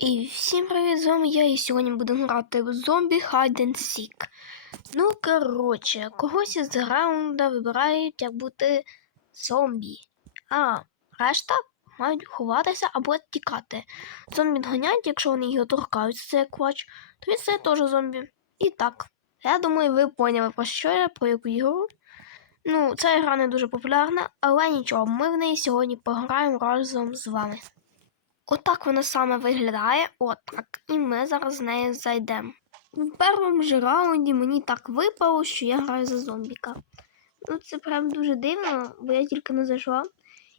І всім привіт, з вами я, і сьогодні будемо грати в зомбі Hide and Seek. Ну, коротше, когось із раунда вибирають, як бути зомбі. А решта мають ховатися або тікати. Зомбі відганяють, якщо вони його торкаються, це квач, то він стає теж зомбі. І так. Я думаю, ви поняли, про що я, про яку ігру. Ну, ця гра не дуже популярна, але нічого, ми в неї сьогодні пограємо разом з вами. Отак вона саме виглядає. Отак. І ми зараз в неї зайдемо. В першому ж раунді мені так випало, що я граю за зомбіка. Ну, це прям дуже дивно, бо я тільки не зайшла.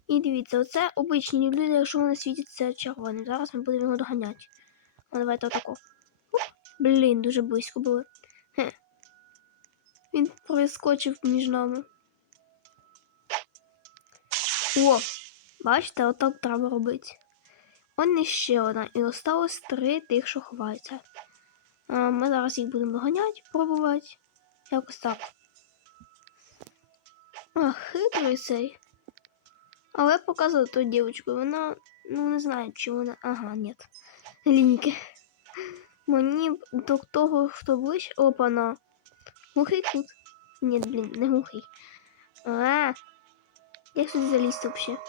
І дивіться, оце обичні люди, якщо вони світяться червоним. Зараз ми будемо його доганяти. О, давайте отако. Блін, дуже близько було. Хе. Він проскочив між нами. О, бачите, отак треба робити. Он іще одна. І осталось три тих, що ховаються. Ми зараз їх будемо доганяти, пробувати. Якось так. А, хитрий цей. Але показала ту дівчинку. Вона, ну не знаю, чи вона. Ага, ні. Ліньки. Мені до того, хто ближче. Опана. Глухий тут. Ні, блін, не глухий. А, як сюди залізти взагалі?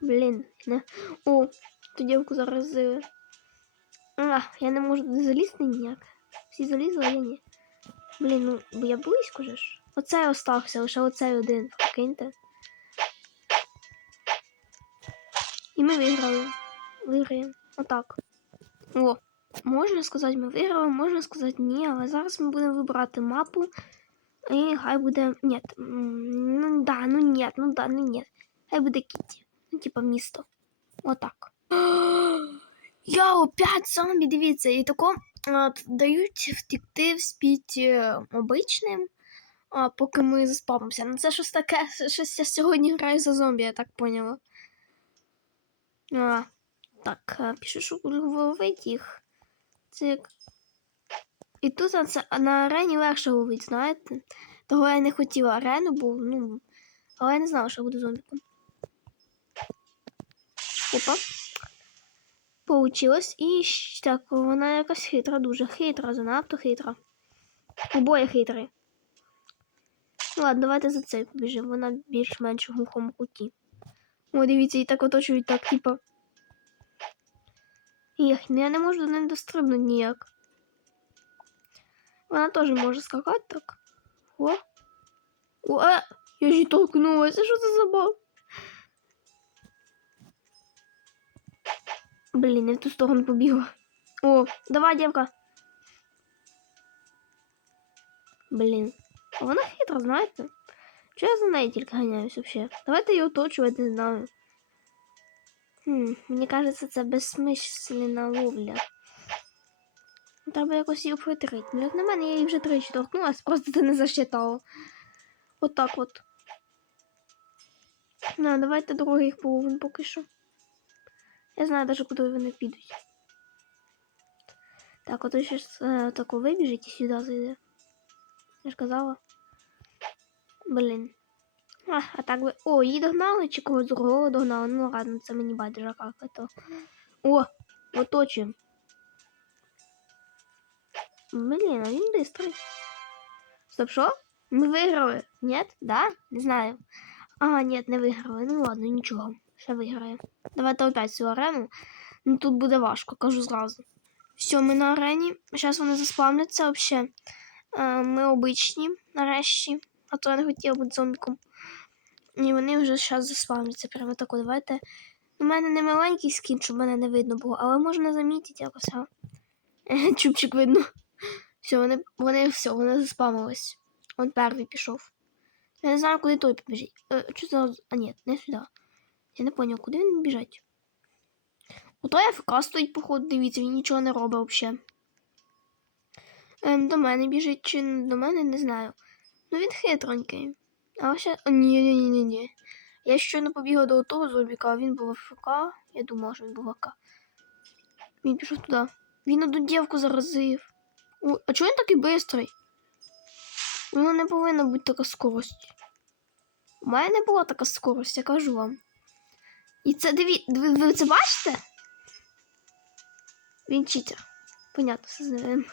Блін, не. О, ту дівку заразили. А, я не можу залізти ніяк. Всі залізли, а я ні. Блін, ну, бо я близько же ж. Оцей остався, лише оцей один. Прикиньте. І ми виграли. Виграємо. Отак. О, можна сказати, ми виграли, можна сказати ні, але зараз ми будемо вибирати мапу. І хай буде. Ні. Ну да, ну ні, ну да, ну ні. Хай буде Кіті. Ну, типа місто. Отак. Я опять зомбі, дивіться, і тако от, дають втікти в спіть е, обичним, а, поки ми заспавнимося. Ну це щось таке, щось я сьогодні граю за зомбі, я так поняла. А, так, а, пишу, що буду їх. Це як. І тут а, це, на арені легше ловити, знаєте? Того я не хотіла арену, бо, ну. Але я не знала, що я буду зомбіком. Опа. Получилось. І так, вона якась хитра, дуже хитра, занадто хитра. Обоє хитрі. Ладно, давайте за цей побіжимо. Вона більш-менш в глухому куті. О, дивіться, і так оточують так, типа. Ех, ну я не можу до неї дострибнути ніяк. Вона теж може скакати так. О. О, е, я ж її толкнулася, що це за баг? Блін, не в ту сторону побігла. О, давай, дівка. Блін. А Вона хитра, знаєте? Чого я за нею тільки ганяюсь взагалі? Давайте її оточувати, не знаю. Хм, мені кажеться, це безсмислена ловля. Треба якось її обхитрити. Ну, як на мене, я її вже тричі торкнулась, просто це не засчитало. Отак от. Ну, давайте других половин поки що. Я знаю даже, куди вони підуть. Так, ото ще е, тако вибіжить і сюди зайде. Я ж казала. Блін. А, а так би. О, її догнали чи когось другого догнали. Ну ладно, це мені байдуже як то. О, оточуємо. Блін, а він бистрий. Стоп, що? Ми виграли? Ні? Да? Не знаю. А, ні, не виграли. Ну ладно, нічого. Ще виграє. Давайте опять цю арену. Ну тут буде важко, кажу зразу. Все, ми на арені. Зараз вони заспавняться взагалі. Ми обичні нарешті. А то я не хотіла бути зомбіком. І вони вже зараз заспавняться. Прямо тако. Давайте. У мене не маленький скін, щоб мене не видно було, але можна замітити якось. а. Е, Чубчик видно. Все, вони, вони все, вони заспамились. Он перший пішов. Я не знаю, куди той побіжить. Е, що. А ні, не сюди. Я не поняв, куди він біжить. Ото АФК стоїть, походу, дивіться, він нічого не робить взагалі. Ем, до мене біжить чи не до мене, не знаю. Ну він хитронький. А ще. Ні, ні, ні, ні, ні. Я щойно побігла до того зомбіка, а він був АФК. Я думала, що він був АК. Він пішов туди. Він одну дівку заразив. О, а чого він такий бистрий? Воно не повинна бути така скорость. У мене не була така скорость, я кажу вам. І це диві... ви, ви це бачите? Він читер. Понятно, все з ним.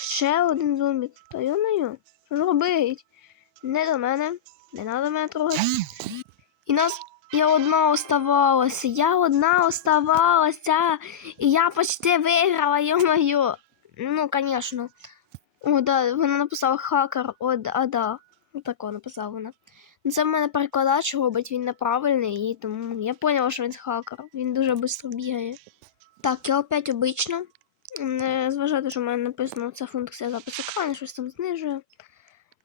Ще один зомбі. Та йо-моє, що робить? Не до мене. Не треба мене трогати. І нас. Я одна оставалася. Я одна оставалася. І я почти виграла, йо-моє. Ну, звісно. О, да, вона написала хакер, о, да, а, да. Отако написала вона. Це в мене перекладач робить, він неправильний, і тому я поняла, що він хакер. Він дуже швидко бігає. Так, я опять обично. Не зважайте, що в мене написано ця функція запису екрану, щось там знижує.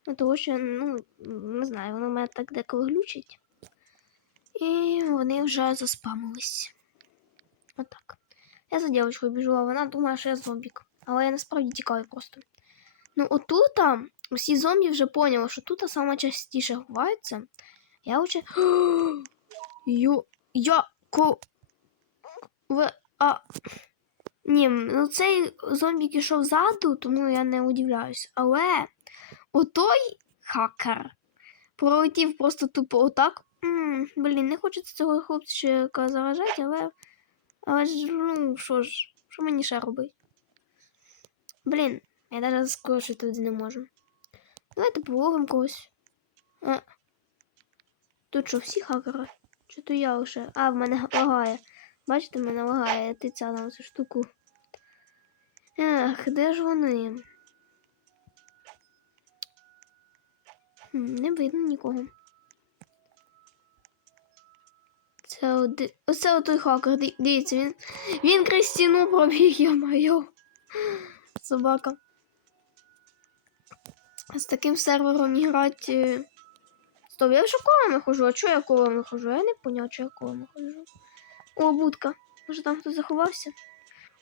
Ну, Тому що, ну, не знаю, воно мене так деколи глючить. І вони вже заспамились. Отак. Я за дівчинкою біжу, а вона думає, що я зомбік. Але я насправді тікаю просто. Ну, отут там усі зомбі вже поняли, що тут саме частіше ховаються. Я вже. Йо. Я ко. В. А. Ні, ну цей зомбік ішов ззаду, тому я не удивляюсь. Але отой хакер пролетів просто тупо отак. М, блін, не хочеться цього хлопчика заражати, але. Але ж, ну, що ж, що мені ще робити? Блін, я навіть заскочити туди не можу. Давайте половимо когось. А. Тут що, всі хакери? Чи то я лише? А, в мене лагає. Бачите, в мене лагає, я тиця на цю штуку. Ех, де ж вони? Хм, не видно нікого. Це оди... Оце отой хакер. Дивіться, він. Він крізь стіну пробіг, я Собака. З таким сервером грати. Стоп, я вже колами хожу, а чого я колами хожу? Я не поняв, чого я колами хожу. О, будка. Може там хтось заховався?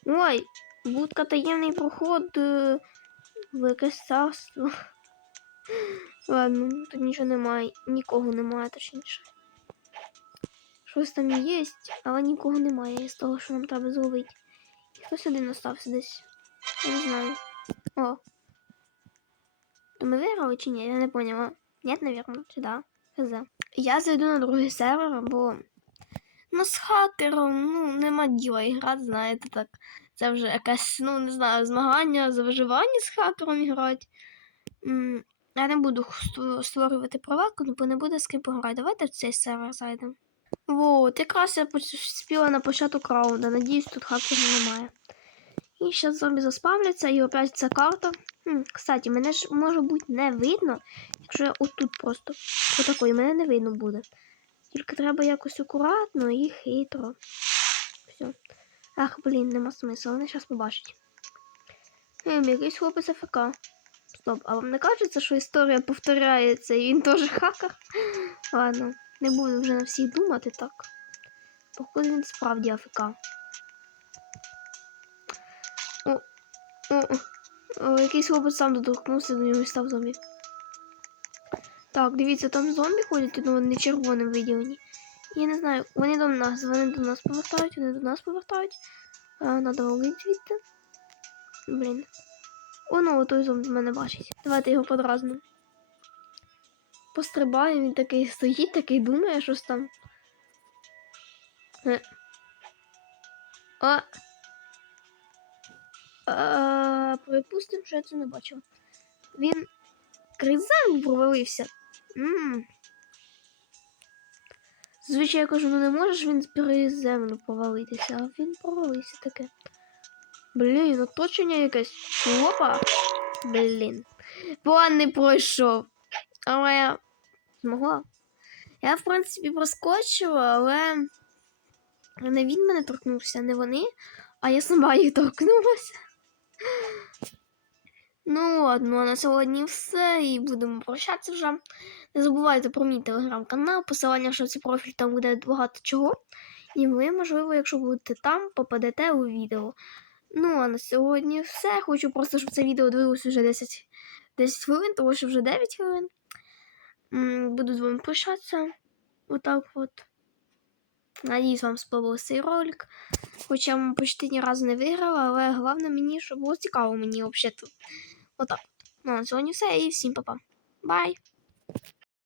Ой, будка таємний проход е, в царство. Ладно, тут нічого немає, нікого немає, точніше. Щось там є, але нікого немає з того, що нам треба зловити. І хтось один остався десь. Я не знаю. О. Ми виграли чи ні? Я не поняла. Нет, наверное, чи да? Хз. Я зайду на другий сервер, бо ну з хакером ну, нема діла і грати, знаєте, так. Це вже якась, ну, не знаю, змагання за виживання з хакером грати. Я не буду створювати провалку, бо не буде з ким пограти. Давайте в цей сервер зайдемо. Вот, якраз я спіла на початок раунда. Надіюсь, тут хакерів немає. І зараз зомбі заспавляться, і опять карта. Хм, кстати, мене ж може бути не видно, якщо я отут просто отакої мене не видно буде. Тільки треба якось акуратно і хитро. Все. Ах, блін, нема смисла, вони зараз побачать. Ем, якийсь хлопець АФК. Стоп, а вам не кажеться, що історія повторяється і він теж хакер? Ладно, не буду вже на всіх думати так. Походу він справді АФК. Якийсь хлопець сам доторкнувся до нього і став зомбі. Так, дивіться, там зомбі ходять, ну вони червоним виділені. Я не знаю, вони до нас, вони до нас повертають, вони до нас повертають. А, надо валити звідти. Блін. О, ну, той зомбі мене бачить. Давайте його подразнимо. Пострибає, він такий стоїть, такий думає, щось там. Е. А. Припустимо, що я це не бачив. Він крізь землю провалився. М. Звичайно, я кажу, ну не можеш він крізь землю провалитися, а він провалився таке. Блін, оточення якесь. Опа! Блін. План не пройшов. Але я змогла. Я, в принципі, проскочила, але не він мене торкнувся, не вони, а я сама їх торкнулася. Ну ладно, а на сьогодні все. І будемо прощатися вже. Не забувайте про мій телеграм-канал, посилання в шоці профіль, там буде багато чого. І ви, можливо, якщо будете там, попадете у відео. Ну, а на сьогодні все. Хочу просто, щоб це відео дивилось вже 10, 10 хвилин, тому що вже 9 хвилин. Буду з вами прощатися. Отак от. Надіюсь, вам сподобався цей ролик. Хоча я почти ні разу не виграла, але головне мені, щоб було цікаво мені взагалі тут. Отак. Ну, на сьогодні все і всім па-па. Бай!